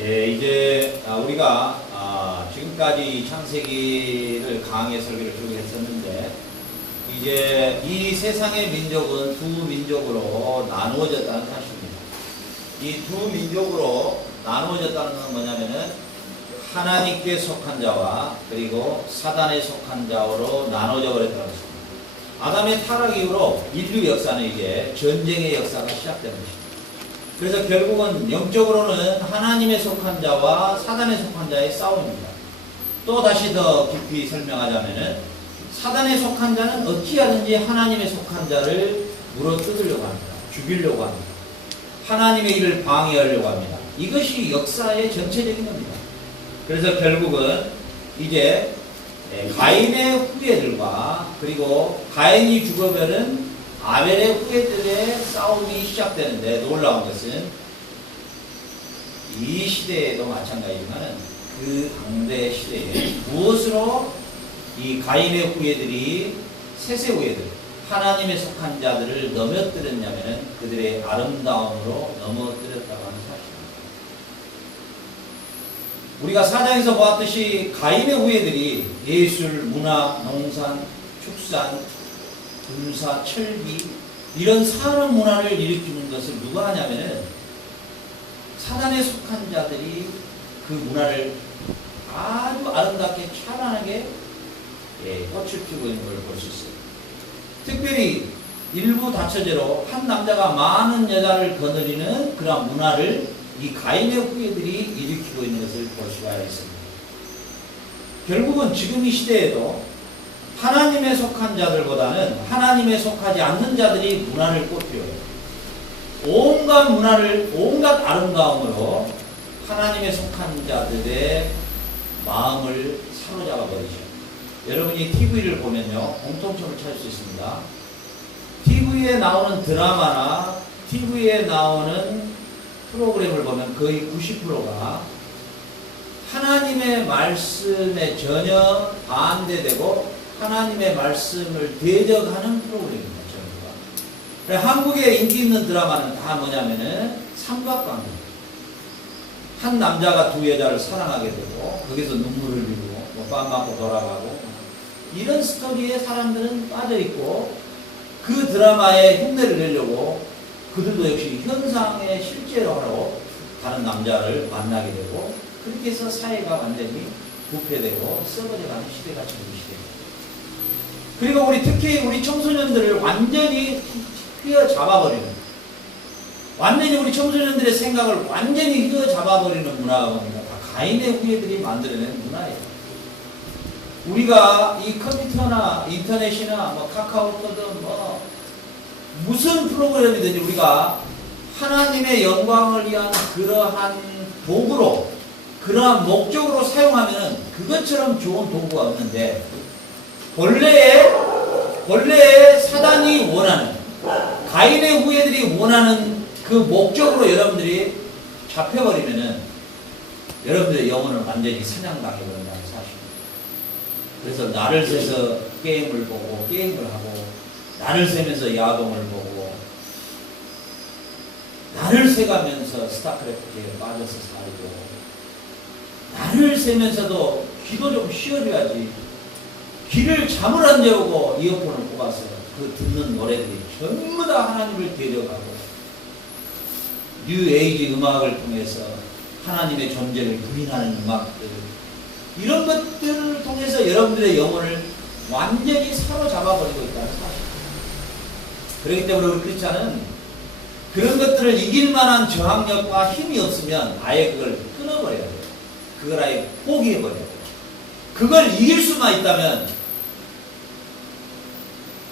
예, 이제 우리가 지금까지 창세기를 강의 설교를 쭉 했었는데, 이제 이 세상의 민족은 두 민족으로 나누어졌다는 사실입니다. 이 두 민족으로 나누어졌다는 건 뭐냐면은 하나님께 속한 자와 그리고 사단에 속한 자로 나눠져 버렸다는 것입니다. 아담의 타락 이후로 인류 역사는 이제 전쟁의 역사가 시작되는 것입니다. 그래서 결국은 영적으로는 하나님에 속한 자와 사단에 속한 자의 싸움입니다. 또 다시 더 깊이 설명하자면은 사단에 속한 자는 어찌하든지 하나님에 속한 자를 물어뜯으려고 합니다. 죽이려고 합니다. 하나님의 일을 방해하려고 합니다. 이것이 역사의 전체적인 겁니다. 그래서 결국은 이제 가인의 후예들과 그리고 가인이 죽어버린 아벨의 후예들의 싸움이 시작되는데, 놀라운 것은 이 시대에도 마찬가지지만 그 당대 시대에 무엇으로 이 가인의 후예들이 셋의 후예들, 하나님에 속한 자들을 넘어뜨렸냐면은 그들의 아름다움으로 넘어뜨렸다고 하는 사실입니다. 우리가 사장에서 보았듯이 가인의 후예들이 예술, 문화, 농산, 축산, 군사, 철기 이런 산업 문화를 일으키는 것을 누가 하냐면은 사단에 속한 자들이 그 문화를 아주 아름답게 찬란하게 꽃을 피우고 있는 걸 볼 수 있어요. 특별히 일부 다처제로 한 남자가 많은 여자를 거느리는 그런 문화를 이 가인의 후예들이 일으키고 있는 것을 볼 수가 있습니다. 결국은 지금 이 시대에도 하나님에 속한 자들보다는 하나님에 속하지 않는 자들이 문화를 꽃피워요. 온갖 문화를, 온갖 아름다움으로 하나님에 속한 자들의 마음을 사로잡아 버리죠. 여러분이 TV를 보면요, 공통점을 찾을 수 있습니다. TV에 나오는 드라마나 TV에 나오는 프로그램을 보면 거의 90%가 하나님의 말씀에 전혀 반대되고 하나님의 말씀을 대적하는 프로그램입니다. 전부가. 한국에 인기 있는 드라마는 다 뭐냐면은 삼각관계. 한 남자가 두 여자를 사랑하게 되고 거기서 눈물을 흘리고 뺨 맞고 돌아가고 이런 스토리에 사람들은 빠져있고, 그 드라마에 흉내를 내려고 그들도 역시 현상에 실제로 하러 다른 남자를 만나게 되고, 그렇게 해서 사회가 완전히 부패되고 썩어져가는 시대가 지금 시대입니다. 그리고 특히 우리 청소년들을 완전히 휘어잡아버리는, 완전히 우리 청소년들의 생각을 완전히 휘어잡아버리는 문화가 뭡니까? 다 가인의 후예들이 만들어낸 문화예요. 우리가 이 컴퓨터나 인터넷이나 카카오톡든 무슨 프로그램이든지 우리가 하나님의 영광을 위한 그러한 도구로, 그러한 목적으로 사용하면은 그것처럼 좋은 도구가 없는데, 본래의 사단이 원하는, 가인의 후예들이 원하는 그 목적으로 여러분들이 잡혀버리면은 여러분들의 영혼은 완전히 사냥당해버린다는 사실입니다. 그래서 날을 새서 게임을 보고 게임을 하고, 날을 새면서 야동을 보고, 날을 새가면서 스타크래프트에 빠져서 살고, 날을 새면서도 귀도 좀 쉬어줘야지, 귀를 잠을 안 재우고 이어폰을 뽑아서 그 듣는 노래들이 전부 다 하나님을 대적하고, 뉴에이지 음악을 통해서 하나님의 존재를 부인하는 음악들, 이런 것들을 통해서 여러분들의 영혼을 완전히 사로잡아버리고 있다는 사실. 그렇기 때문에 우리 크리스찬은 그런 것들을 이길 만한 저항력과 힘이 없으면 아예 그걸 끊어버려야 돼요. 그걸 아예 포기해버려야 돼요. 그걸 이길 수만 있다면,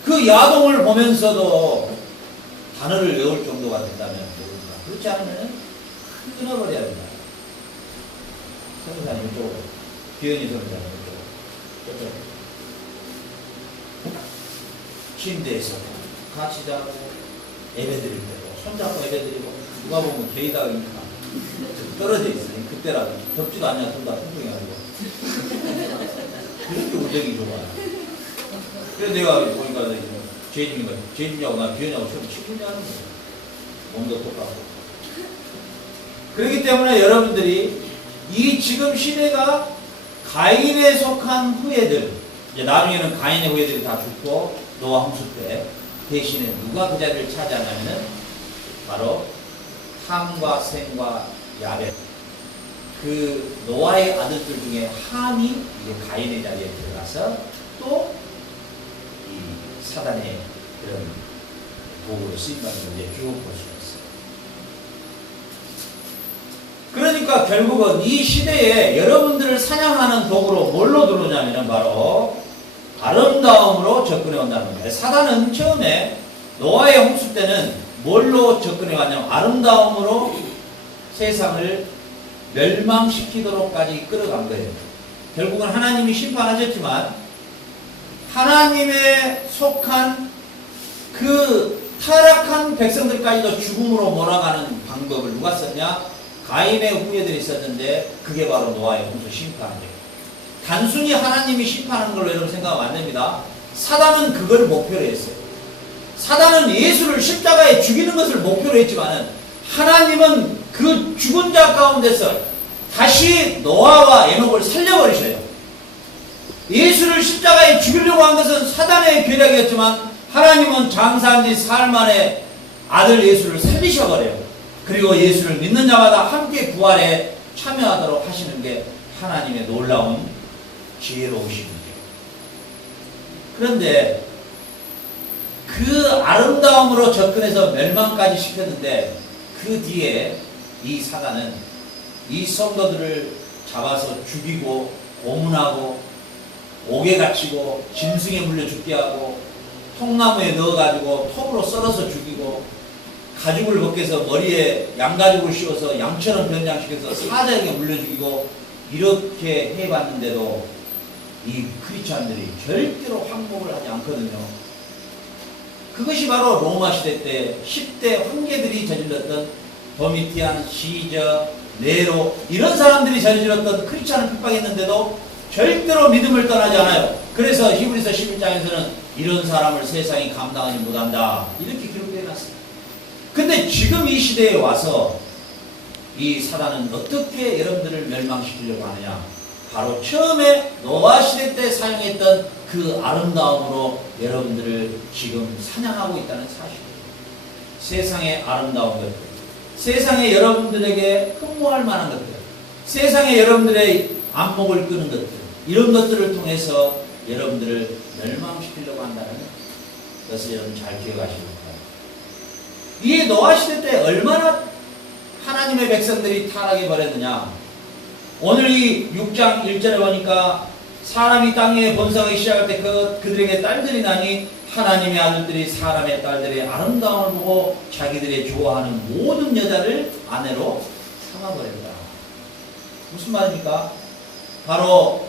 그 야동을 보면서도 단어를 외울 정도가 된다면 모릅니다. 그렇지 않으면 끊어버려야 된다. 선생님 이쪽으로, 기현이 선생님 이쪽으로. 침대에서 같이 자고 예배드릴 때도 손잡고 예배드리고, 누가 보면 게이다 그러니까 떨어져 있으니 그때라도 덥지도 않냐 둘 다 풍성해가지고 그렇게 우정이 좋아요. 그래서 내가 보니까 제이님하고 나 기현이하고 처음 친구냐 하는 거예요. 몸도 똑같고. 그렇기 때문에 여러분들이 이 지금 시대가 가인에 속한 후예들, 이제 나중에는 가인의 후예들이 다 죽고 노아 홍수 때 대신에 누가 그 자리를 차지하냐면은 바로 함과 셈과 야벳, 그 노아의 아들들 중에 함이 이제 가인의 자리에 들어가서 또 이 사단의 그런 도구로 쓰임받는 걸 이제 쭉 볼 수가 있어요. 그러니까 결국은 이 시대에 여러분들을 사냥하는 도구로 뭘로 들어오냐면 바로 아름다움으로 접근해 온다는 거예요. 사단은 처음에 노아의 홍수 때는 뭘로 접근해 왔냐면 아름다움으로 세상을 멸망시키도록까지 끌어간 거예요. 결국은 하나님이 심판하셨지만 하나님에 속한 그 타락한 백성들까지도 죽음으로 몰아가는 방법을 누가 썼냐? 가인의 후예들이 썼는데 그게 바로 노아의 홍수 심판이에요. 단순히 하나님이 심판하는 걸로 여러분 생각하면 안 됩니다. 사단은 그걸 목표로 했어요. 사단은 예수를 십자가에 죽이는 것을 목표로 했지만은 하나님은 그 죽은 자 가운데서 다시 노아와 에녹을 살려버리셔요. 예수를 십자가에 죽이려고 한 것은 사단의 계략이었지만 하나님은 장사한 지 사흘 만에 아들 예수를 살리셔버려요. 그리고 예수를 믿는 자마다 함께 부활에 참여하도록 하시는 게 하나님의 놀라운 지혜로우십니다. 그런데 그 아름다움으로 접근해서 멸망까지 시켰는데 그 뒤에 이 사단은 이 성도들을 잡아서 죽이고 고문하고 옥에 갇히고 짐승에 물려 죽게 하고 통나무에 넣어가지고 톱으로 썰어서 죽이고 가죽을 벗겨서 머리에 양가죽을 씌워서 양처럼 변장시켜서 사자에게 물려 죽이고 이렇게 해봤는데도 이 크리스찬들이 절대로 항복을 하지 않거든요. 그것이 바로 로마 시대 때 10대 황제들이 저질렀던 도미티안, 시저, 네로 이런 사람들이 저질렀던 크리스찬을 핍박했는데도 절대로 믿음을 떠나지 않아요. 그래서 히브리서 11장에서는 이런 사람을 세상이 감당하지 못한다 이렇게 기록되어 놨습니다. 근데 지금 이 시대에 와서 이 사단은 어떻게 여러분들을 멸망시키려고 하느냐? 바로 처음에 노아 시대 때 사용했던 그 아름다움으로 여러분들을 지금 사냥하고 있다는 사실이에요. 세상의 아름다운 것들, 세상에 여러분들에게 흠모할 만한 것들, 세상에 여러분들의 안목을 끄는 것들, 이런 것들을 통해서 여러분들을 멸망시키려고 한다는 것을 여러분 잘 기억하시기 바랍니다. 이 노아 시대 때 얼마나 하나님의 백성들이 타락해 버렸느냐? 오늘 이 6장 1절에 보니까 사람이 땅에 번성하기 시작할 때 그들에게 딸들이 나니 하나님의 아들들이 사람의 딸들의 아름다움을 보고 자기들의 좋아하는 모든 여자를 아내로 삼아버렸다. 무슨 말입니까? 바로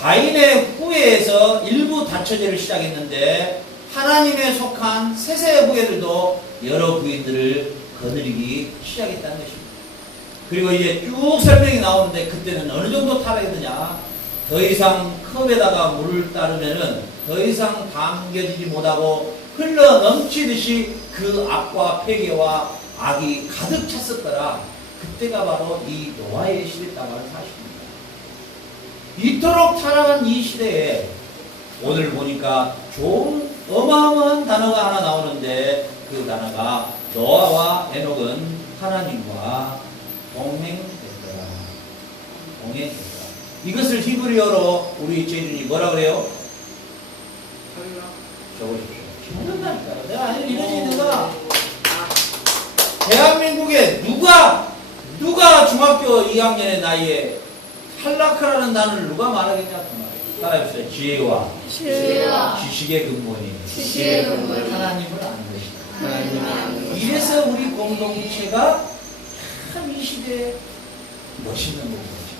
가인의 후예에서 일부 다처제를 시작했는데 하나님에 속한 셋의 후예들도 여러 부인들을 거느리기 시작했다는 것입니다. 그리고 이제 쭉 설명이 나오는데 그때는 어느 정도 타락했느냐? 더 이상 컵에다가 물을 따르면은 더 이상 담겨지지 못하고 흘러 넘치듯이 그 악과 폐괴와 악이 가득 찼었더라. 그때가 바로 이 노아의 시대였다고 하는 사실입니다. 이토록 타락한 이 시대에 오늘 보니까 좋은 어마어마한 단어가 하나 나오는데 그 단어가 노아와 에녹은 하나님과 동행했더라. 동행했더라. 이것을 히브리어로 우리 제일이 뭐라 그래요? 적어주십시오. 힘든다니까요. 내가 아니 이런 이유가 대한민국에 누가 중학교 2학년의 나이에 탈락하라는 단어를 누가 말하겠냐 그 말이에요. 따라해보세요. 지혜와 지식의 근본이 하나님을 아는 것이다. 이래서 우리 공동체가 참 이 시대에 멋있는 공동체,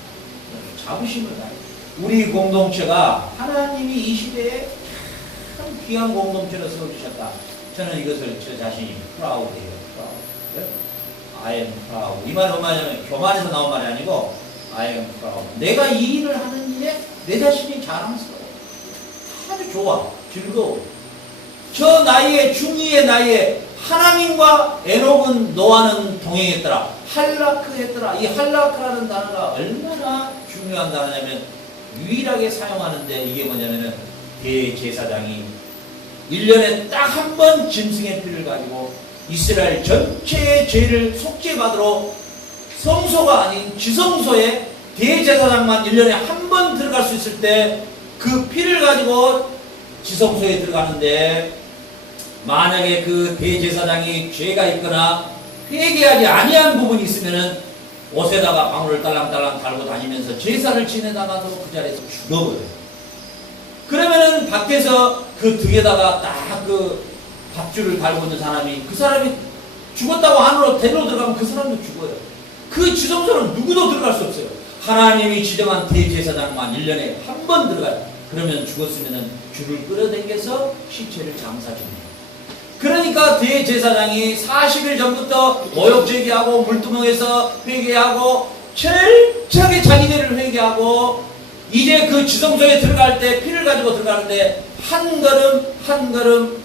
자부심을 가요. 우리 공동체가 하나님이 이 시대에 참 귀한 공동체로 세워주셨다. 저는 이것을 저 자신이 프라우드해요. I am proud. 이 말은 뭐냐면 교만에서 나온 말이 아니고 I am proud. 내가 이 일을 하는 일에 내 자신이 자랑스러워. 아주 좋아. 즐거워. 저 나이에 중2의 나이에 하나님과 에녹은 노아는 동행했더라. 할라크했더라. 이 할라크라는 단어가 얼마나 중요한 단어냐면 유일하게 사용하는데 이게 뭐냐면은 대제사장이 1년에 딱 한 번 짐승의 피를 가지고 이스라엘 전체의 죄를 속죄받으러 성소가 아닌 지성소에 대제사장만 1년에 한 번 들어갈 수 있을 때 그 피를 가지고 지성소에 들어가는데 만약에 그 대제사장이 죄가 있거나 회개하지 아니한 부분이 있으면은 옷에다가 방울을 딸랑딸랑 달고 다니면서 제사를 지내다가도 그 자리에서 죽어버려요. 그러면은 밖에서 그 등에다가 딱 그 밥줄을 달고 있는 사람이 그 사람이 죽었다고 안으로 데리러 들어가면 그 사람도 죽어요. 그 지성소는 누구도 들어갈 수 없어요. 하나님이 지정한 대제사장만 1년에 한 번 들어가요. 그러면 죽었으면은 줄을 끌어당겨서 시체를 장사줍니다. 그러니까 대제사장이 40일 전부터 모욕 제기하고 물두멍에서 회개하고 철저하게 자기 죄를 회개하고 이제 그 지성소에 들어갈 때 피를 가지고 들어가는데 한 걸음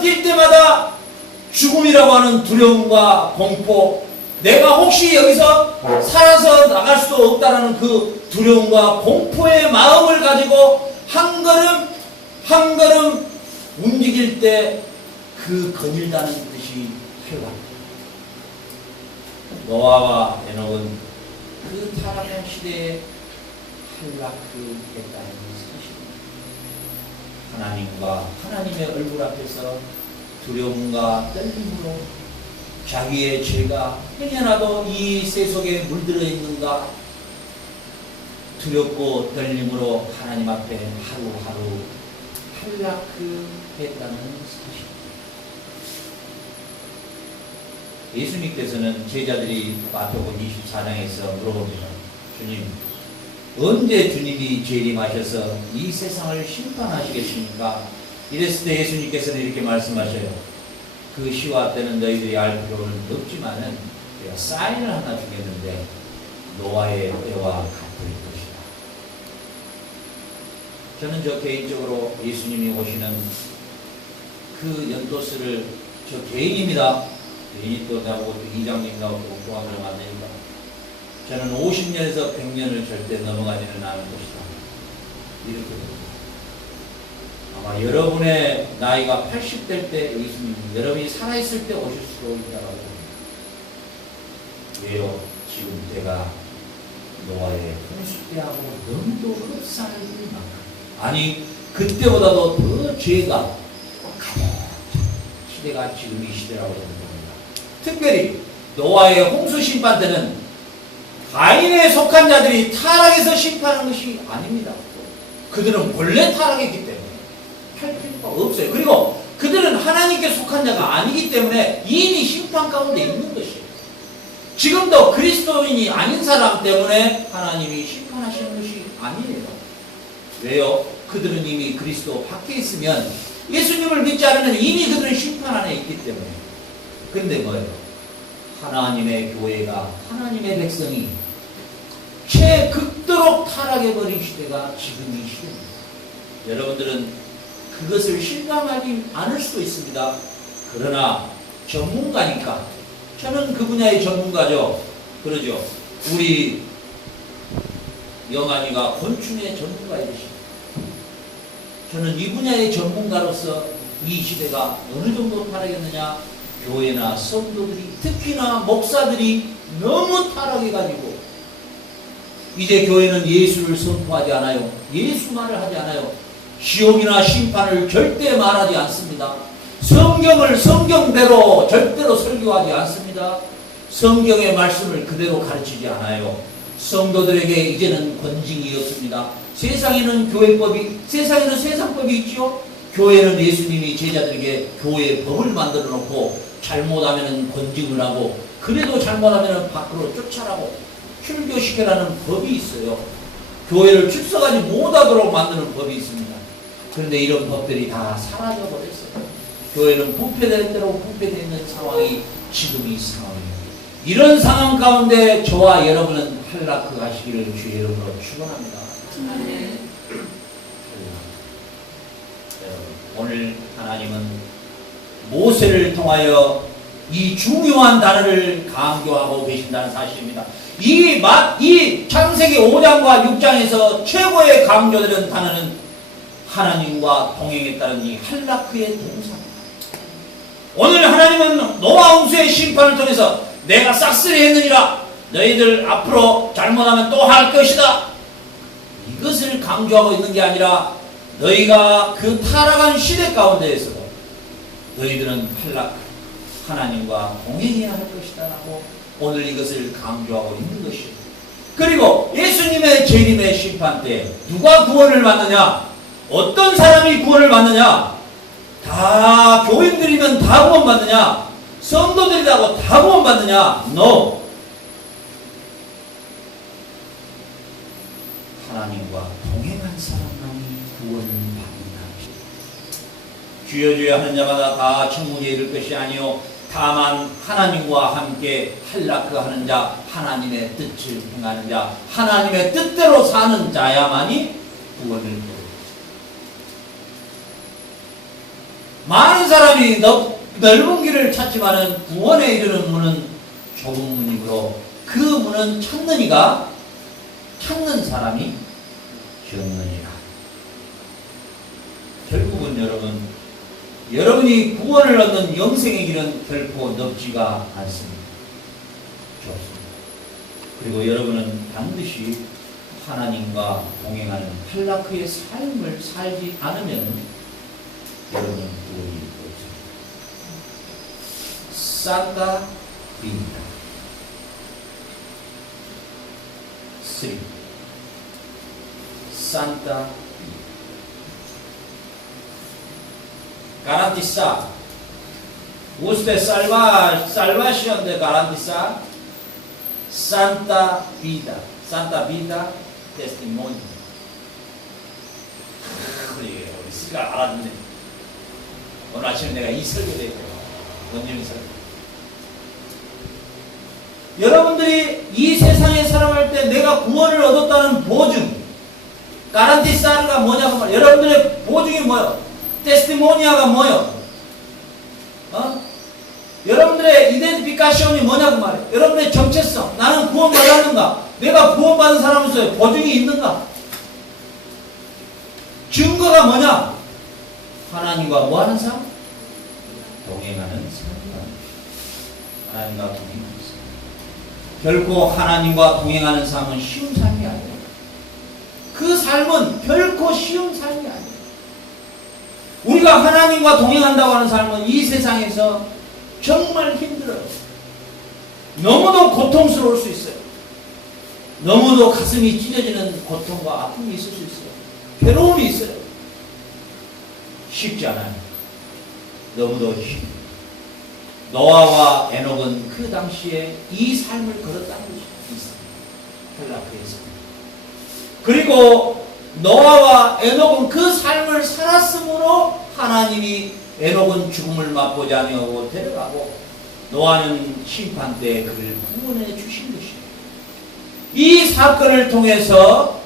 뛸 때마다 죽음이라고 하는 두려움과 공포, 내가 혹시 여기서 살아서 나갈 수도 없다는 그 두려움과 공포의 마음을 가지고 한 걸음 움직일 때 그 거닐다는 뜻이 활활. 노아와 에녹은 그 타락한 시대에 탈락했다는 사실입니다. 하나님과 하나님의 얼굴 앞에서 두려움과 떨림으로 자기의 죄가 행여나도 이 세속에 물들어 있는가 두렵고 떨림으로 하나님 앞에 하루하루 탈락했다는 사실입니다. 예수님께서는 제자들이 마태복음 24장에서 물어봅니다. 주님, 언제 주님이 재림하셔서 이 세상을 심판하시겠습니까? 이랬을 때 예수님께서는 이렇게 말씀하셔요. 그 시와 때는 너희들이 알 필요는 없지만은 내가 사인을 하나 주겠는데 노아의 때와 같을 것이다. 저는 저 개인적으로 예수님이 오시는 그 연도수를 저 개인입니다. 개인이 또 나보고 또 이장님 나오고 공부하면 안 되니까 저는 50년에서 100년을 절대 넘어가지는 않을 것이다. 이렇게 됩니다. 아마 여러분의 나이가 80될 때 예수님, 여러분이 살아있을 때 오실 수도 있다고 합니다. 왜요? 지금 때가 노아의 홍수 때하고 너무도 흡사할 만큼, 아니 그때보다도 더 죄가 가득한 시대가 지금 이 시대라고 합니다. 특별히 노아의 홍수 심판 때는 가인에 속한 자들이 타락해서 심판한 것이 아닙니다. 그들은 본래 타락했기 때문에 할 필요가 없어요. 그리고 그들은 하나님께 속한 자가 아니기 때문에 이미 심판 가운데 있는 것이에요. 지금도 그리스도인이 아닌 사람 때문에 하나님이 심판하시는 것이 아니에요. 왜요? 그들은 이미 그리스도 밖에 있으면, 예수님을 믿지 않으면 이미 그들은 심판 안에 있기 때문에. 근데 뭐예요? 하나님의 교회가, 하나님의 백성이 최극도록 타락해버린 시대가 지금 이 시대입니다. 여러분들은 그것을 실감하지 않을 수도 있습니다. 그러나 전문가니까, 저는 그 분야의 전문가죠. 그러죠. 우리 영환이가 곤충의 전문가이듯이 저는 이 분야의 전문가로서 이 시대가 어느 정도 타락했느냐, 교회나 성도들이, 특히나 목사들이 너무 타락해가지고 이제 교회는 예수를 선포하지 않아요. 예수만을 하지 않아요. 지옥이나 심판을 절대 말하지 않습니다. 성경을 성경대로 절대로 설교하지 않습니다. 성경의 말씀을 그대로 가르치지 않아요. 성도들에게 이제는 권징이 없습니다. 세상에는 교회법이, 세상에는 세상법이 있죠. 교회는 예수님이 제자들에게 교회의 법을 만들어 놓고 잘못하면 권징을 하고, 그래도 잘못하면 밖으로 쫓아라고 출교시켜라는 법이 있어요. 교회를 출석하지 못하도록 만드는 법이 있습니다. 그런데 이런 법들이 다 사라져 버렸어요. 교회는 부패될 대로 부패되어 있는 상황이 지금 이 상황입니다. 이런 상황 가운데 저와 여러분은 탈락하시기를 주의 이름으로 축원합니다. 오늘 하나님은 모세를 통하여 이 중요한 단어를 강조하고 계신다는 사실입니다. 이 창세기 5장과 6장에서 최고의 강조되는 단어는 하나님과 동행했다는 이 할라크의 동사입니다. 오늘 하나님은 노아 홍수의 심판을 통해서 내가 싹쓸이 했느니라, 너희들 앞으로 잘못하면 또 할 것이다, 이것을 강조하고 있는 게 아니라 너희가 그 타락한 시대 가운데에서도 너희들은 할라크, 하나님과 동행해야 할 것이다 라고 오늘 이것을 강조하고 있는 것이죠. 그리고 예수님의 재림의 심판 때 누가 구원을 받느냐, 어떤 사람이 구원을 받느냐, 다 교인들이면 다 구원 받느냐, 성도들이라고 다 구원 받느냐? No. 하나님과 동행한 사람만이 구원을 받는다. 주여 주여 하는 자마다 다 천국에 이를 것이 아니요 다만 하나님과 함께 할라크 하는 자, 하나님의 뜻을 행하는 자, 하나님의 뜻대로 사는 자야만이 구원을 받는다. 많은 사람이 넓은 길을 찾지만은 구원에 이르는 문은 좁은 문이므로 그 문은 찾는 사람이 없느니라. 결국은 여러분이 구원을 얻는 영생의 길은 결코 넓지가 않습니다. 좁습니다. 그리고 여러분은 반드시 하나님과 동행하는 할라크의 삶을 살지 않으면 여러분은 구원이 없습니다. 산타 비타 3 Santa Garantizar. Usted salvación de garantizar Santa vida. Santa vida testimonio. 그래, 우리 씨가 알았네. 오늘 아침에 내가 이 설교도 했고, 원님이 설교. 여러분들이 이 세상에 살아갈 때 내가 구원을 얻었다는 보증, 가란티사르가 뭐냐고 말이야. 여러분들의 보증이 뭐요? 테스티모니아가 뭐요? 여러분들의 이덴티피카션이 뭐냐고 말이야. 여러분들의 정체성, 나는 구원받았는가? 내가 구원받은 사람으로서의 보증이 있는가? 증거가 뭐냐? 하나님과 뭐하는 삶? 동행하는 삶이다. 하나님과 동행하는 삶. 결코 하나님과 동행하는 삶은 쉬운 삶이 아니에요. 그 삶은 결코 쉬운 삶이 아니에요. 우리가 하나님과 동행한다고 하는 삶은 이 세상에서 정말 힘들어요. 너무도 고통스러울 수 있어요. 너무도 가슴이 찢어지는 고통과 아픔이 있을 수 있어요. 괴로움이 있어요. 쉽지 않아요. 너무도 힘들어요. 노아와 에녹은 그 당시에 이 삶을 걸었다는 것이 있습니다. 헬라크에서. 그리고 노아와 에녹은 그 삶을 살았으므로 하나님이 에녹은 죽음을 맛보지 아니하고 데려가고 노아는 심판 때 그를 구원해 주신 것이에요. 이 사건을 통해서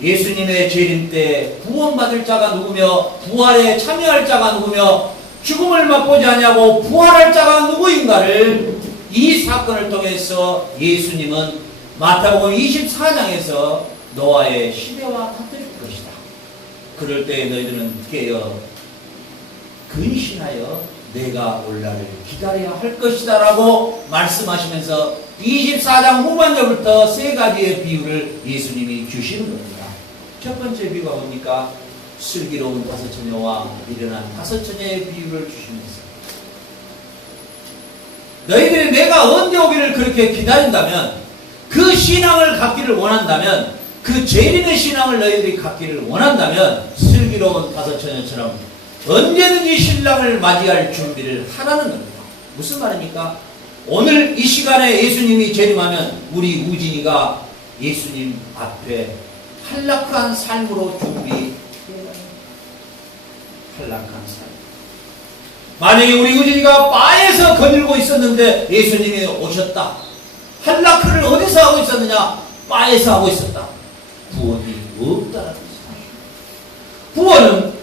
예수님의 재림 때 구원받을 자가 누구며 부활에 참여할 자가 누구며 죽음을 맛보지 아니하고 부활할 자가 누구인가를 이 사건을 통해서 예수님은 마태복음 24장에서 노아의 시대와 같을 것이다. 그럴 때 너희들은 깨어 근신하여 내가 올 날을 기다려야 할 것이다 라고 말씀하시면서 24장 후반절부터 세 가지의 비유를 예수님이 주시는 겁니다. 첫 번째 비유가 뭡니까? 슬기로운 다섯 처녀와 미련한 다섯 처녀의 비유를 주시면서 너희들이 내가 언제 오기를 그렇게 기다린다면, 그 신앙을 갖기를 원한다면, 그 재림의 신앙을 너희들이 갖기를 원한다면 슬기로운 다섯 처녀처럼 언제든지 신랑을 맞이할 준비를 하라는 겁니다. 무슨 말입니까? 오늘 이 시간에 예수님이 재림하면 우리 우진이가 예수님 앞에 한락한 삶으로 준비해야 해요. 한락한 삶. 만약에 우리 우진이가 바에서 거닐고 있었는데 예수님이 오셨다. 한락을 어디서 하고 있었느냐? 바에서 하고 있었다. 구원이 없다라는 사실. 구원은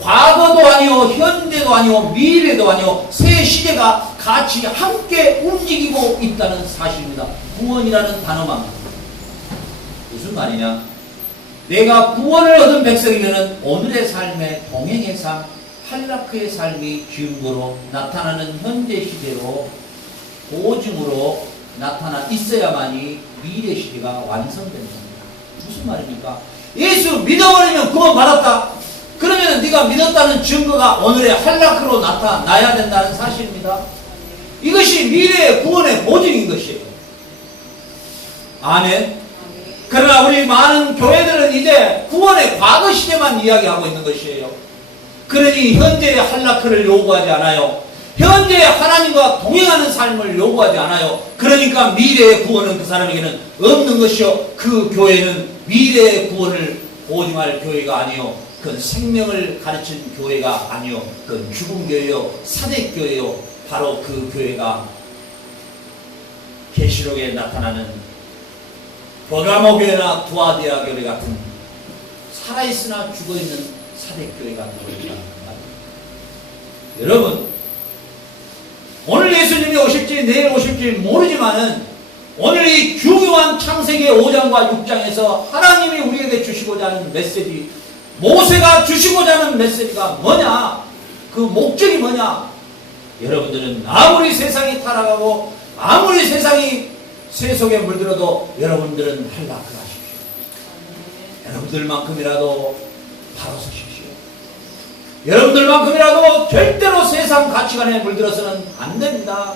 과거도 과거도 아니요, 현재도 아니요, 미래도 아니요, 새 시대가 같이 함께 움직이고 있다는 사실입니다. 구원이라는 단어만. 무슨 말이냐? 내가 구원을 얻은 백성이면 오늘의 삶의 동행의 삶, 할라크의 삶이 증거로 나타나는 현재 시대로 보증으로 나타나 있어야만이 미래 시대가 완성되는 겁니다. 무슨 말입니까? 예수 믿어버리면 구원 받았다. 그러면 네가 믿었다는 증거가 오늘의 할라크로 나타나야 된다는 사실입니다. 이것이 미래의 구원의 보증인 것이에요. 아멘. 그러나 우리 많은 교회들은 이제 구원의 과거 시대만 이야기하고 있는 것이에요. 그러니 현재의 할라크를 요구하지 않아요. 현재의 하나님과 동행하는 삶을 요구하지 않아요. 그러니까 미래의 구원은 그 사람에게는 없는 것이요, 그 교회는 미래의 구원을 보증할 교회가 아니요, 그건 생명을 가르친 교회가 아니요, 그건 죽은 교회요, 사대교회요. 바로 그 교회가 계시록에 나타나는 버가모 교회나 두아디아 교회 같은 살아있으나 죽어있는 사대교회가 되어있다. 여러분, 오늘 예수님이 오실지 내일 오실지 모르지만은 오늘 이 중요한 창세기 5장과 6장에서 하나님이 우리에게 주시고자 하는 메시지, 모세가 주시고자 하는 메시지가 뭐냐? 그 목적이 뭐냐? 여러분들은 아무리 세상이 타락하고 아무리 세상이 세속에 물들어도 여러분들은 할라크하십시오. 여러분들만큼이라도 바로 서십시오. 여러분들만큼이라도 절대로 세상 가치관에 물들어서는 안 됩니다.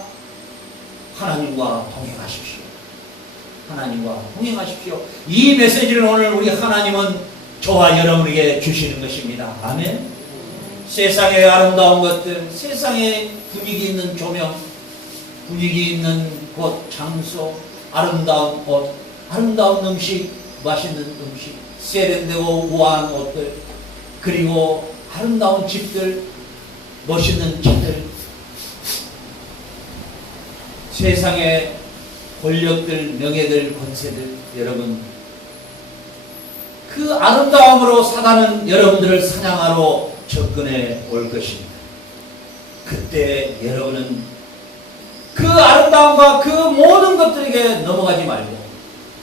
하나님과 동행하십시오. 하나님과 동행하십시오. 이 메시지를 오늘 우리 하나님은 저와 여러분에게 주시는 것입니다. 아멘. 세상의 아름다운 것들, 세상의 분위기 있는 조명, 분위기 있는 곳, 장소, 아름다운 옷, 아름다운 음식, 맛있는 음식, 세련되고 우아한 옷들, 그리고 아름다운 집들, 멋있는 차들, 세상의 권력들, 명예들, 권세들, 여러분, 그 아름다움으로 사단은 여러분들을 사냥하러 접근해 올 것입니다. 그때 여러분은 그 아름다움과 그 모든 것들에게 넘어가지 말고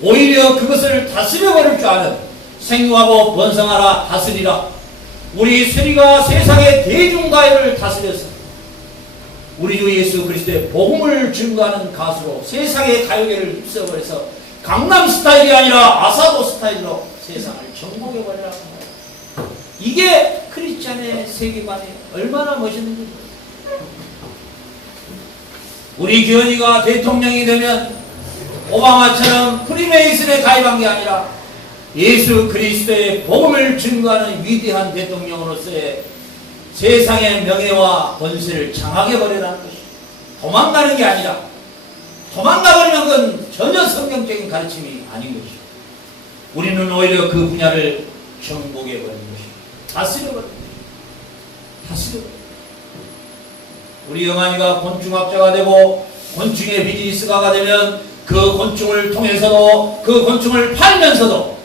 오히려 그것을 다스려 버릴 줄 아는 생육하고 번성하라 다스리라. 우리 세리가 세상의 대중가요를 다스려서 우리 주 예수 그리스도의 복음을 증거하는 가수로 세상의 가요계를 휩쓸어버려서 강남 스타일이 아니라 아사도 스타일로 세상을 정복해버리라. 이게 크리스찬의 세계관이 얼마나 멋있는지. 우리 기현이가 대통령이 되면 오바마처럼 프리메이슨에 가입한 게 아니라 예수 그리스도의 복음을 증거하는 위대한 대통령으로서의 세상의 명예와 권세를 장악해 버리라는 것이, 도망가는 게 아니라, 도망가버리면 그건 전혀 성경적인 가르침이 아닌 것이죠. 우리는 오히려 그 분야를 정복해 버리는 것이죠. 다스려 버리는 것이죠. 다스려 버리는 것이죠. 우리 영환이가 곤충학자가 되고 곤충의 비즈니스가가 되면 그 곤충을 통해서도, 그 곤충을 팔면서도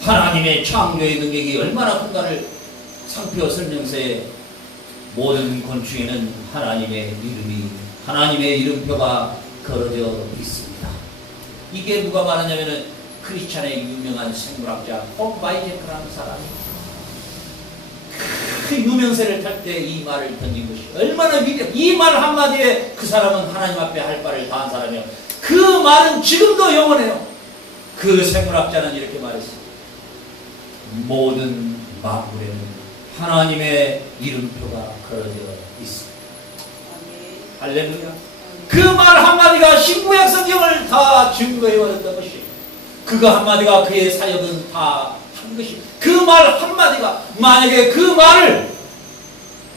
하나님의 창조의 능력이 얼마나 큰가를 상표 설명서에 모든 곤충에는 하나님의 이름이, 하나님의 이름표가 걸어져 있습니다. 이게 누가 말하냐면은 크리스찬의 유명한 생물학자 폴 바이제크라는 사람이 그 유명세를 탈 때 이 말을 던진 것이 얼마나 위대해. 이 말 한마디에 그 사람은 하나님 앞에 할 바를 다한 사람이요. 그 말은 지금도 영원해요. 그 생물학자는 이렇게 말했어요. 모든 만물에는 하나님의 이름표가 걸어져 있습니다. 할렐루야. 그 말 한마디가 신구약 성경을 다 증거해 버렸던 것이, 그거 한마디가 그의 사역은 다 한 것이, 그 말 한마디가, 만약에 그 말을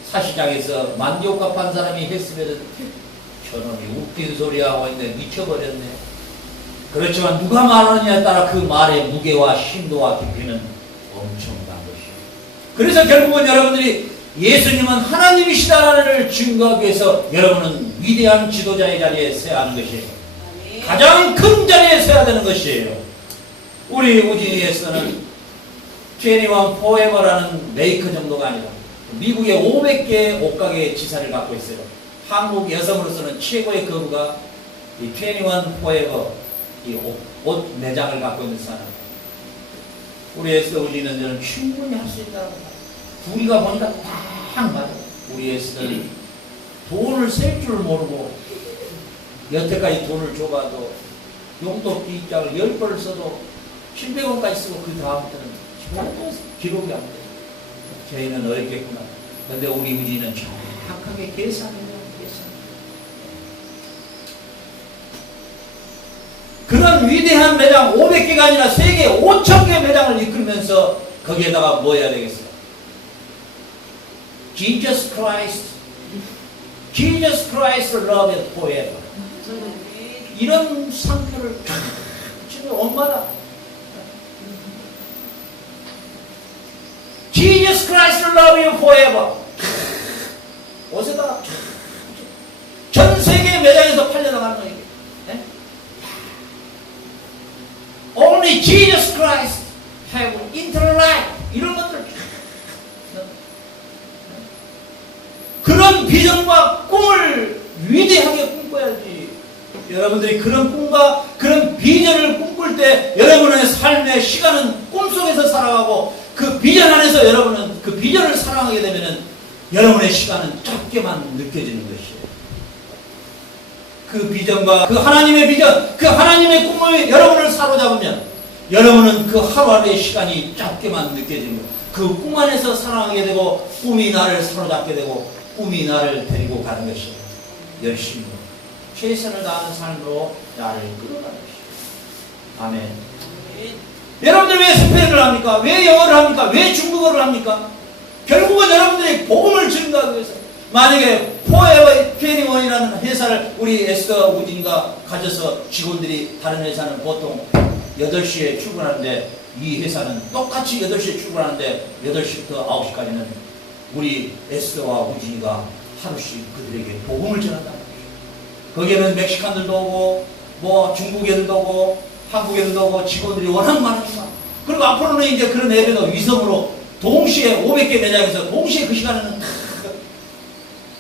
사시장에서 만기옥갑한 사람이 했으면 저놈이 웃긴 소리 하고 있네, 미쳐버렸네. 그렇지만 누가 말하느냐에 따라 그 말의 무게와 심도와 깊이는 엄청난 것이에요. 그래서 결국은 여러분들이 예수님은 하나님이시다를 증거하기 위해서 여러분은 위대한 지도자의 자리에 서야 하는 것이에요. 가장 큰 자리에 서야 되는 것이에요. 우리 우진이에서는 21 포에버라는 메이커 정도가 아니라 미국에 500개의 옷가게 지사를 갖고 있어요. 한국 여성으로서는 최고의 거부가 이 21 포에버 이 옷 매장을 갖고 있는 사람. 우리 에스더 우리는 저는 충분히 할 수 있다고 봐요. 우리가 보니까 딱 맞아. 우리 에스더는 돈을 셀 줄 모르고 여태까지 돈을 줘봐도 용돈 비장을 10번을 써도 700원까지 쓰고 그 다음부터는 기록이 안 돼요. 저희는 어렵겠구나. 그런데 우리 우리는 정확하게 계산해요. 그런 위대한 매장 500개가 아니라 세계 5,000개 매장을 이끌면서 거기에다가 뭐 해야 되겠어요? Jesus Christ love it forever. 이런 상표를 지금 엄마다. Jesus Christ love you forever. 옷에다가 전 세계 매장에서 팔려나가는 거예요. 네? Only Jesus Christ have eternal life. 이런 것들. 그런 비전과 꿈을 위대하게 꿈꿔야지. 여러분들이 그런 꿈과 그런 비전을 꿈꿀 때 여러분의 삶의 시간은 꿈속에서 살아가고 그 비전 안에서 여러분은 그 비전을 사랑하게 되면은 여러분의 시간은 짧게만 느껴지는 것이에요. 그 비전과 그 하나님의 비전, 그 하나님의 꿈을 여러분을 사로잡으면 여러분은 그 하루하루의 시간이 짧게만 느껴지는 거예요. 그 꿈 안에서 사랑하게 되고 꿈이 나를 사로잡게 되고 꿈이 나를 데리고 가는 것이에요. 열심히 최선을 다하는 삶으로 나를 끌어가는 것이에요. 아멘. 여러분들 왜 스페인을 합니까? 왜 영어를 합니까? 왜 중국어를 합니까? 결국은 여러분들이 복음을 증거하기 위해서. 만약에 포에버 21이라는 회사를 우리 에스더 우진이가 가져서 직원들이 다른 회사는 보통 8시에 출근하는데 이 회사는 똑같이 8시에 출근하는데 8시부터 9시까지는 우리 에스더와 우진이가 하루씩 그들에게 복음을 전한다는 거예요. 거기에는 멕시칸들도 오고 뭐 중국 애들도 오고 한국 애들도 오고 직원들이 워낙 많으니까. 그리고 앞으로는 이제 그런 예배도 위성으로 동시에 500개 매장에서 동시에 그 시간에는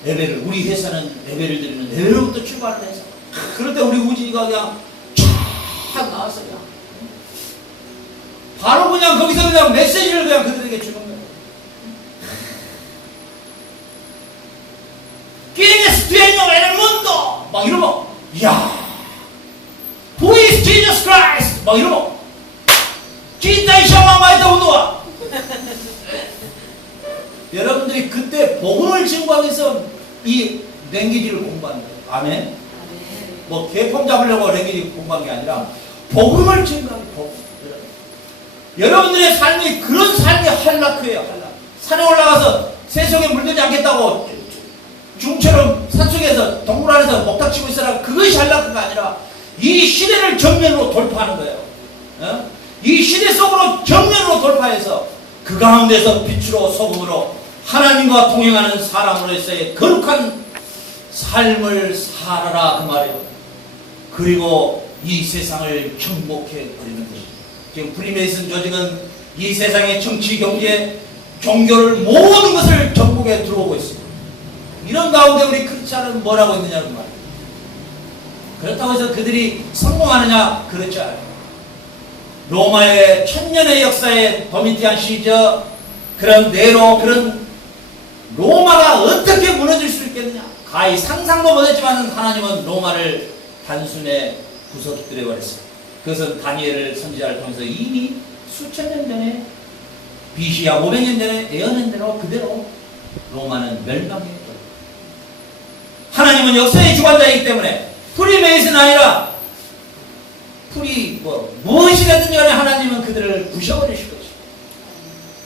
예배를, 우리 회사는 예배를 드리는 예배로부터 출발을 해서 그럴 때 우리 우진이가 그냥 쫙 나와서 그냥 바로 그냥 거기서 그냥 메시지를 그냥 그들에게 주는 거예요. ¿Quién es dueño en el mundo? 막 이러면 야, Who is Jesus Christ? 막 이러면 진짜 이 샤마마이다 운동아. 여러분들이 그때 복음을 증거하기 위해서 이 랭귀지를 공부하는 거예요. 아멘? 뭐 개폼 잡으려고 랭귀지 공부한 게 아니라 복음을 증거하는 복음. 여러분들의 삶이 그런 삶이 한락이에요. 한락. 산에 올라가서 새속에 물들지 않겠다고 중처럼 산속에서 동굴 안에서 목탁치고 있어라. 그것이 한락가 아니라 이 시대를 정면으로 돌파하는 거예요. 어? 이 시대 속으로 정면으로 돌파해서 그 가운데서 빛으로 소금으로 하나님과 동행하는 사람으로서의 거룩한 삶을 살아라 그 말이에요. 그리고 이 세상을 정복해 버리는 것입니다. 지금 프리메이슨 조직은 이 세상의 정치, 경제, 종교를 모든 것을 정복에 들어오고 있습니다. 이런 가운데 우리 크리스찬은 뭐라고 있느냐는 말이에요. 그렇다고 해서 그들이 성공하느냐? 그렇지 않아요. 로마의 천년의 역사에 도미티안 시저 그런 네로 그런 로마가 어떻게 무너질 수 있겠느냐? 가히 상상도 못했지만 하나님은 로마를 단순에 부서뜨려 버렸어요. 그것은 다니엘을 선지자를 통해서 이미 수천 년 전에 BC야 500년 전에 예언한 대로 그대로 로마는 멸망했죠. 하나님은 역사의 주관자이기 때문에 프리메이슨 아니라 무엇이 됐든지 간에 하나님은 그들을 부셔버리실 것이죠.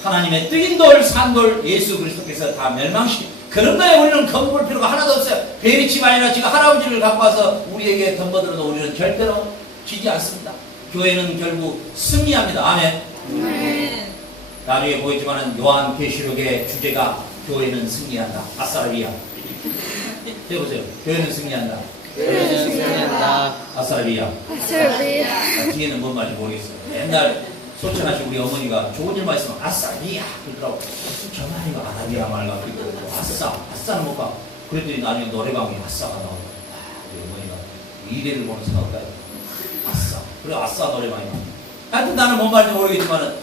하나님의 뜨긴 돌, 산 돌, 예수 그리스도께서 다 멸망시키고 그런 거에 우리는 겁볼 필요가 하나도 없어요. 베리칩 아니라 지금 할아버지를 갖고 와서 우리에게 덤벼들어도 우리는 절대로 지지 않습니다. 교회는 결국 승리합니다. 아멘. 네. 나중에 보이지만 요한계시록의 주제가 교회는 승리한다. 아싸라비아. 해보세요. 교회는 승리한다. 교회는 승리한다. 아싸라비아. 아싸라비아. 뒤에는 뭔 말인지 모르겠어요. 옛날 소천하신 우리 어머니가 좋은 일만 있으면 아싸 이야 그러더라고. 저만 이거 아라비아 말과 그리고 아싸는 뭐가 그랬더니 나중에 노래방에 아싸가 나오고 우리 어머니가 미래를 보는 생각까지 아싸 그래 아싸 노래방이 나와. 하여튼 나는 뭔 말인지 모르겠지만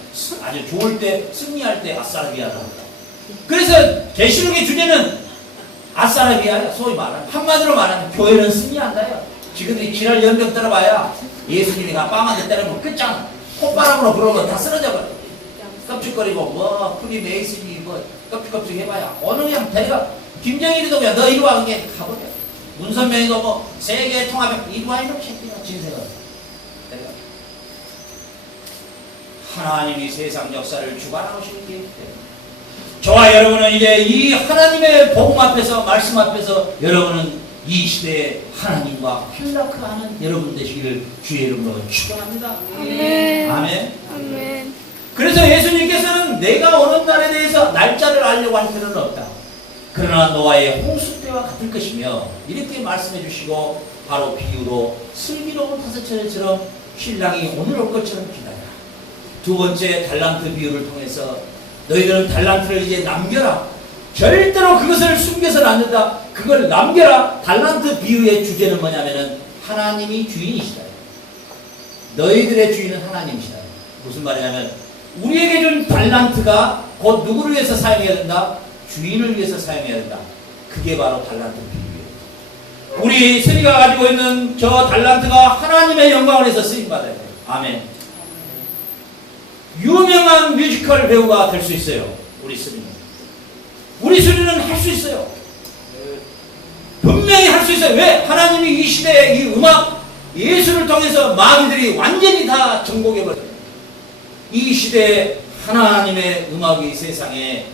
아주 좋을 때 승리할 때 아싸라비아다. 그래서 계시록의 주제는 아싸라비아야. 소위 말하는 한마디로 말하면 교회는 승리한다요. 지금들이 지랄 연병 떨어봐야 예수님이 빵 한 대 때리면 끝장. 콧바람으로 불어면 다 쓰러져 버려. 껍질거리고 뭐 프리메이슨이 뭐 껍질껍질 해봐야 어느 그냥 대리가 김정일이도 그냥 너 이리와 그게 가버려. 문선명이도 뭐 세계 통합에 이리와 이놈 새끼가 진세가 대리가 하나님이 세상 역사를 주관하시는 게 저와 여러분은 이제 이 하나님의 복음 앞에서 말씀 앞에서 여러분은 이 시대에 하나님과 힐라크하는 여러분 되시기를 주의 이름으로 축원합니다. 아멘. 아멘. 아멘. 그래서 예수님께서는 내가 오는 날에 대해서 날짜를 알려고 할 필요는 없다. 그러나 노아의 홍수 때와 같을 것이며 이렇게 말씀해 주시고 바로 비유로 슬기로운 다섯째처럼 신랑이 오늘 올 것처럼 기다려. 두 번째 달란트 비유를 통해서 너희들은 달란트를 이제 남겨라. 절대로 그것을 숨겨서는 안 된다. 그걸 남겨라. 달란트 비유의 주제는 뭐냐면은 하나님이 주인이시다. 너희들의 주인은 하나님이시다. 무슨 말이냐면 우리에게 준 달란트가 곧 누구를 위해서 사용해야 된다? 주인을 위해서 사용해야 된다. 그게 바로 달란트 비유예요. 우리 스리가 가지고 있는 저 달란트가 하나님의 영광을 위해서 쓰임받아야 돼요. 아멘. 유명한 뮤지컬 배우가 될 수 있어요. 우리 스리는. 우리 스리는 할 수 있어요. 분명히 할 수 있어요. 왜? 하나님이 이 시대의 이 음악, 예수를 통해서 마귀들이 완전히 다 정복해버려요. 이 시대에 하나님의 음악이 세상에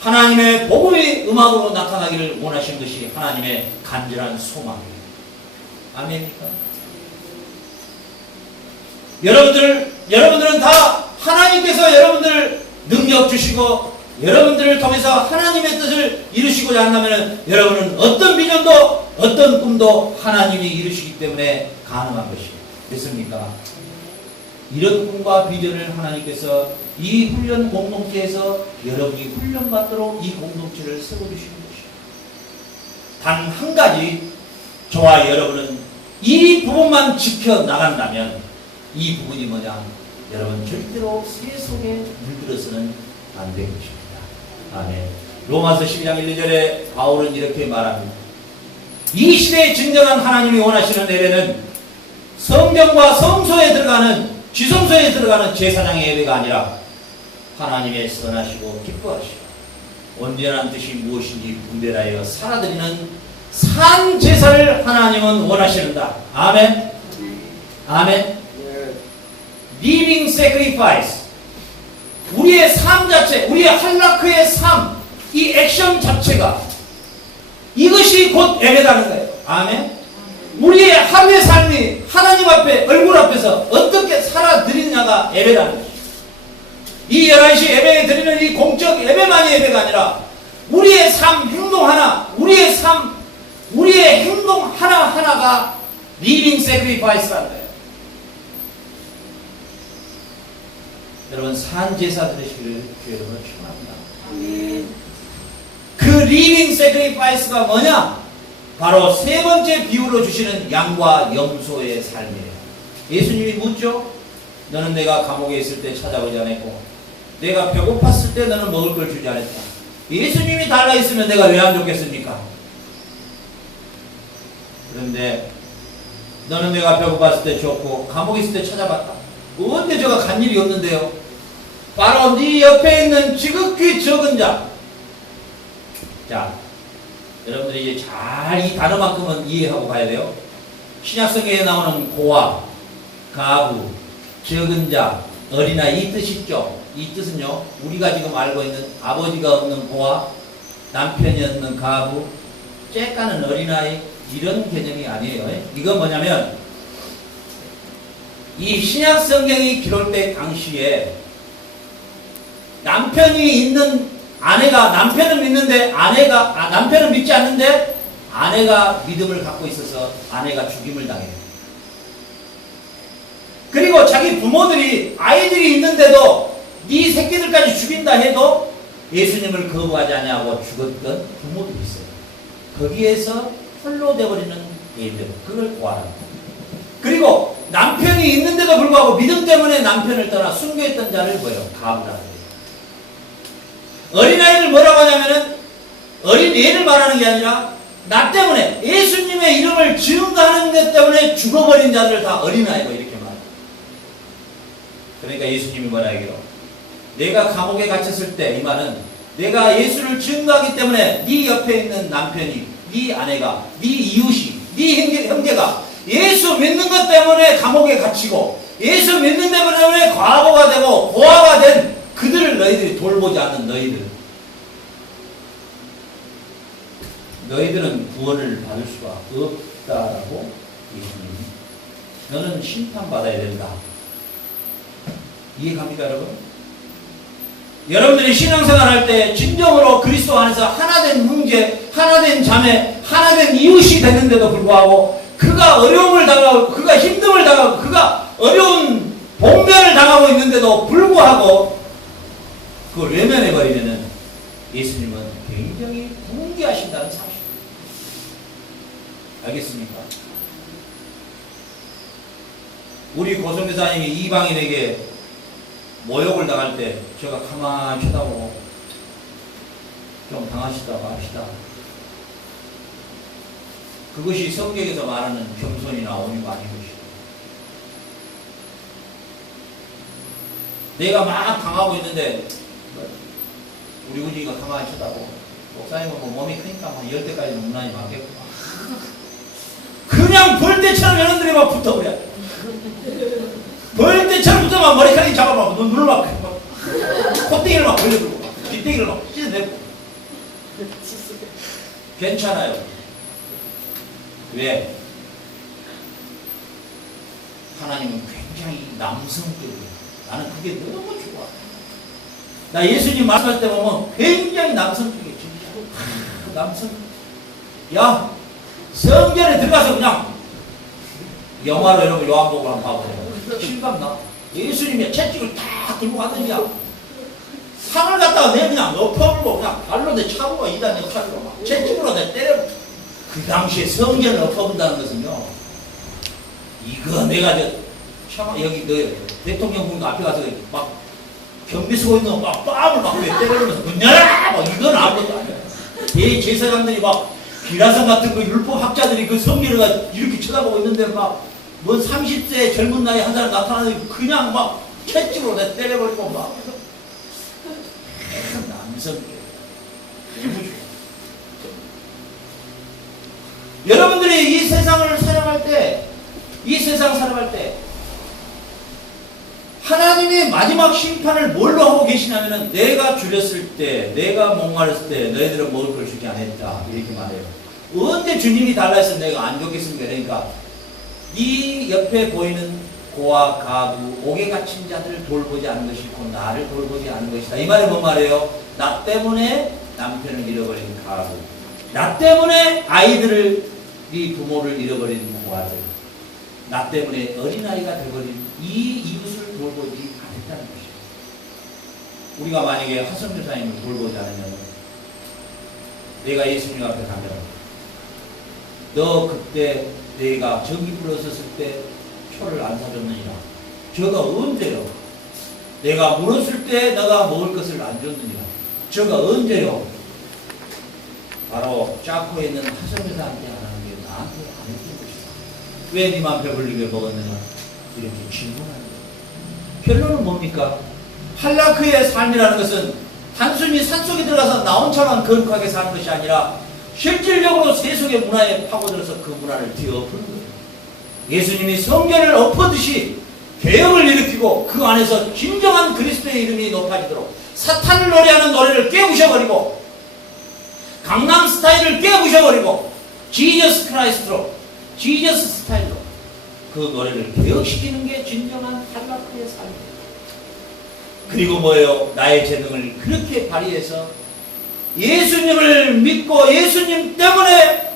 하나님의 복음의 음악으로 나타나기를 원하시는 것이 하나님의 간절한 소망이에요. 아멘입니까? 여러분들은 다 하나님께서 여러분들을 능력 주시고 여러분들을 통해서 하나님의 뜻을 이루시고자 한다면 여러분은 어떤 비전도 어떤 꿈도 하나님이 이루시기 때문에 가능한 것이에요. 됐습니까? 이런 꿈과 비전을 하나님께서 이 훈련 공동체에서 여러분이 훈련받도록 이 공동체를 세워주시는 것이에요. 단 한 가지 저와 여러분은 이 부분만 지켜나간다면 이 부분이 뭐냐? 여러분 절대로 새 속에 물들어서는 안 될 것입니다. 아멘. 로마서 12장 1~2절에 바울은 이렇게 말합니다. 이 시대에 진정한 하나님이 원하시는 예배는 성경과 성소에 들어가는 지성소에 들어가는 제사장의 예배가 아니라 하나님의 선하시고 기뻐하시고 온전한 뜻이 무엇인지 분별하여 살아드리는 산 제사를 하나님은 원하시는다. 아멘. 아멘. Living sacrifice. 우리의 삶 자체, 우리의 할라크의 삶, 이 액션 자체가 이것이 곧 예배라는 거예요. 아멘. 우리의 하루의 삶이 하나님 앞에 얼굴 앞에서 어떻게 살아드리느냐가 예배라는 것이죠. 이 11시 예배에 드리는 이 공적 예배만이 예배가 아니라 우리의 삶, 행동 하나, 우리의 삶, 우리의 행동 하나하나가 Living sacrifice라는 거예요. 여러분 산제사 드리시기를 주의 이름으로 축원합니다. 그 리빙 세크리파이스가 뭐냐? 바로 세 번째 비유로 주시는 양과 염소의 삶이에요. 예수님이 묻죠. 너는 내가 감옥에 있을 때 찾아오지 않았고 내가 배고팠을 때 너는 먹을 걸 주지 않았다. 예수님이 달라 있으면 내가 왜 안 줬겠습니까? 그런데 너는 내가 배고팠을 때 줬고 감옥에 있을 때 찾아봤다. 언제 저가 간 일이 없는데요. 바로 네 옆에 있는 지극히 적은 자. 자, 여러분들이 이제 잘 이 단어만큼은 이해하고 가야 돼요. 신약성경에 나오는 고아, 가부, 적은 자, 어린아이 이 뜻이 있죠. 이 뜻은요, 우리가 지금 알고 있는 아버지가 없는 고아, 남편이 없는 가부, 쬐까는 어린아이 이런 개념이 아니에요. 이건 뭐냐면 이 신약 성경이 기록될 당시에 남편이 있는 아내가 남편은 믿는데 남편은 믿지 않는데 아내가 믿음을 갖고 있어서 아내가 죽임을 당해요. 그리고 자기 부모들이 아이들이 있는데도 네 새끼들까지 죽인다 해도 예수님을 거부하지 않냐고 죽었던 부모들이 있어요. 거기에서 홀로 되어버리는 예들, 그걸 구하라. 그리고 남편이 있는데도 불구하고 믿음 때문에 남편을 떠나 순교했던 자를 뭐예요? 가부라. 어린아이를 뭐라고 하냐면은 어린 얘를 말하는 게 아니라 나 때문에 예수님의 이름을 증거하는 것 때문에 죽어버린 자들 다 어린아이고 이렇게 말해요. 그러니까 예수님이 뭐라 하기로 내가 감옥에 갇혔을 때 이 말은 내가 예수를 증거하기 때문에 네 옆에 있는 남편이 네 아내가 네 이웃이 네 형제가 예수 믿는 것 때문에 감옥에 갇히고 예수 믿는 것 때문에 과부가 되고 고아가 된 그들을 너희들이 돌보지 않는 너희들은 구원을 받을 수가 없다라고 예수님이 너는 심판받아야 된다. 이해갑니까 여러분? 여러분들이 신앙생활 할 때 진정으로 그리스도 안에서 하나된 형제, 하나된 자매, 하나된 이웃이 됐는데도 불구하고 그가 어려움을 당하고 그가 힘듦을 당하고 그가 어려운 봉변을 당하고 있는데도 불구하고 그걸 외면해버리면은 예수님은 굉장히 분개하신다는 사실. 알겠습니까? 우리 고성교사님이 이방인에게 모욕을 당할 때 제가 가만히 쳐다보고 좀 당하시다 맙시다. 그것이 성경에서 말하는 겸손이나 온유가 아닌 것이다. 내가 막 당하고 있는데 우리 우지가 가만히 쳐다보고 목사님은 뭐 몸이 크니까 한 10대까지는 무난히 맞겠구나. 그냥 벌떼처럼 여러분들이 막 붙어버려. 벌떼처럼 붙어만 머리카락이 잡아봐. 눈을 막 콧대기를 막 벌려들고 뒷대기를 막 찢어내고. 괜찮아요. 왜? 하나님은 굉장히 남성적이에요. 나는 그게 너무 좋아. 나 예수님 말씀할 때 보면 굉장히 남성적이에요. 진짜. 남성. 야, 성전에 들어가서 그냥 영화로 여러분 요한복음 한번 봐보세요. 실감나? 예수님이 채찍을 딱 들고 가더니야. 상을 갖다가 내 그냥 엎어불고 그냥 발로 내 차고 이단 내 차고 막 채찍으로 내 때려. 그 당시에 성전을 엎어본다는 것은요. 이거 내가 여기 대통령 앞에 가서 막 경비 서고 있는 막 뺨을 막 때리면서 문열아! 막 이건 아무것도 아니야. 제사장들이 막 비라성 같은 그 율법학자들이 그 성전을 이렇게 쳐다보고 있는데 막 뭔 30세 젊은 나이 한 사람 나타나는 그냥 막 채찍으로 내 때려버리고 막 남성이에요. 여러분들이 이 세상을 살아갈 때, 이 세상 살아갈 때 하나님의 마지막 심판을 뭘로 하고 계시냐면은 내가 줄였을 때, 내가 목마르을 때 너희들은 먹을 걸 주지 않았다 이렇게 말해요. 언제 주님이 달라해서 내가 안 좋겠습니까? 그러니까 이 옆에 보이는 고아, 가부, 옥에 갇힌 자들을 돌보지 않은 것이 곧 나를 돌보지 않은 것이다. 이 말이 뭔 말이에요? 나 때문에 남편을 잃어버린 가부, 나 때문에 아이들이 부모를 잃어버린 고아들, 나 때문에 어린아이가 되어버린 이 이웃을 돌보지 않았다는 것이에요. 우리가 만약에 화성교사님을 돌보지 않으면 내가 예수님 앞에 가면 너 그때 내가 전기 불었었을 때 표를 안 사줬느니라. 저가 언제요? 내가 물었을 때 너가 먹을 것을 안 줬느니라. 저가 언제요? 바로 짜코에 있는 화성교사한테 안 하는 게 나한테 안 해준 것이다. 왜 니만 배불리게 먹었느냐? 이렇게 질문하는 거예요. 결론은 뭡니까? 할라크의 삶이라는 것은 단순히 산속에 들어가서 나온처럼 거룩하게 사는 것이 아니라 실질적으로 세속의 문화에 파고들어서 그 문화를 뒤엎는 거예요. 예수님이 성전을 엎어듯이 개혁을 일으키고 그 안에서 진정한 그리스도의 이름이 높아지도록 사탄을 노래하는 노래를 깨부셔버리고 강남 스타일을 깨부셔버리고 지저스 크라이스트로, 지저스 스타일로 그 노래를 개혁시키는 게 진정한 할라크의 삶이에요. 그리고 뭐예요? 나의 재능을 그렇게 발휘해서 예수님을 믿고 예수님 때문에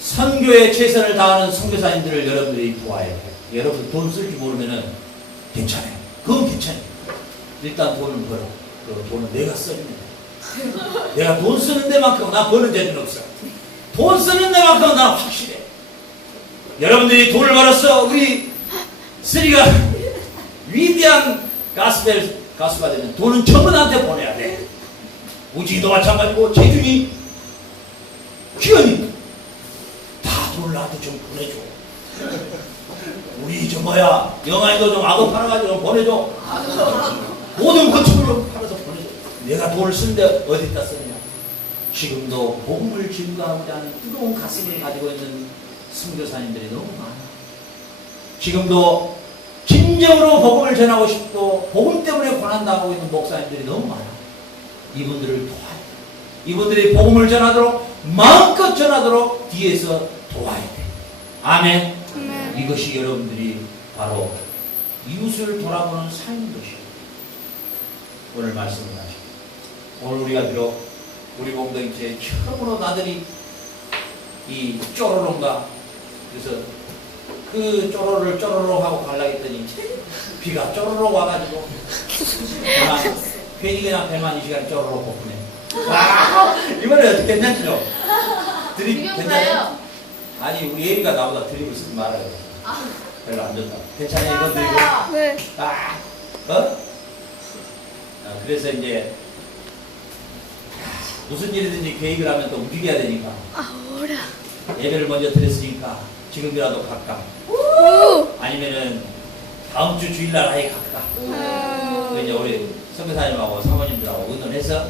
선교 선교에 최선을 다하는 선교사님들을 여러분들이 도와야 해요. 여러분 돈 쓸 줄 모르면은 괜찮아요. 그건 괜찮아요. 일단 돈을 벌어. 그 돈은 내가 써야 돼. 내가 돈 쓰는 데만큼 나 버는 재주는 없어. 돈 쓰는 데만큼 나는 확실해. 여러분들이 돈을 벌었어. 우리 쓰리가 위대한 가수가 되면 돈은 전부 나한테 보내야 돼. 우지도 마찬가지고 재중이 귀연이 다 돈을 나한테 좀 보내줘. 우리 저 뭐야 영화에도 좀 악어 팔아가지고 좀 보내줘. 모든 건축물로 팔아서 보내줘. 내가 돈을 쓰는데 어디다 쓰느냐. 지금도 복음을 증거하고자 하는 뜨거운 가슴을 가지고 있는 선교사님들이 너무 많아. 지금도 진정으로 복음을 전하고 싶고 복음 때문에 고난당하고 있는 목사님들이 너무 많아. 이분들을 도와야 돼. 이분들이 복음을 전하도록 마음껏 전하도록 뒤에서 도와야 돼. 아멘. 이것이 여러분들이 바로 이웃을 돌아보는 삶인 것이에요. 오늘 말씀을 하시고 오늘 우리가 비록 우리 공동체에 처음으로 나들이 이 쪼로롱가 그래서 그 쪼로를 쪼로로 하고 가려고 했더니 비가 쪼로로 와가지고 괜히 그냥 100만 2시간 쪼로로 볶으네. 와 이번에 어떻게 했냐죠? 드립 괜찮아요? 아니 우리 예리가 나보다 드립을 쓰지 말아요. 별로 안 좋다. 괜찮아요 이건 드리고? 네. 그래서 이제 무슨 일이든지 계획을 하면 또 움직여야 되니까 예배를 먼저 드렸으니까 지금이라도 갈까? 아니면은 다음 주 주일날 아예 갈까? 이제 우리 선교사님하고 사모님들하고 의논해서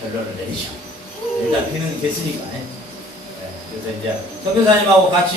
결론을 내리셔. 일단 비는 됐으니까. 그래서 이제 선교사님하고 같이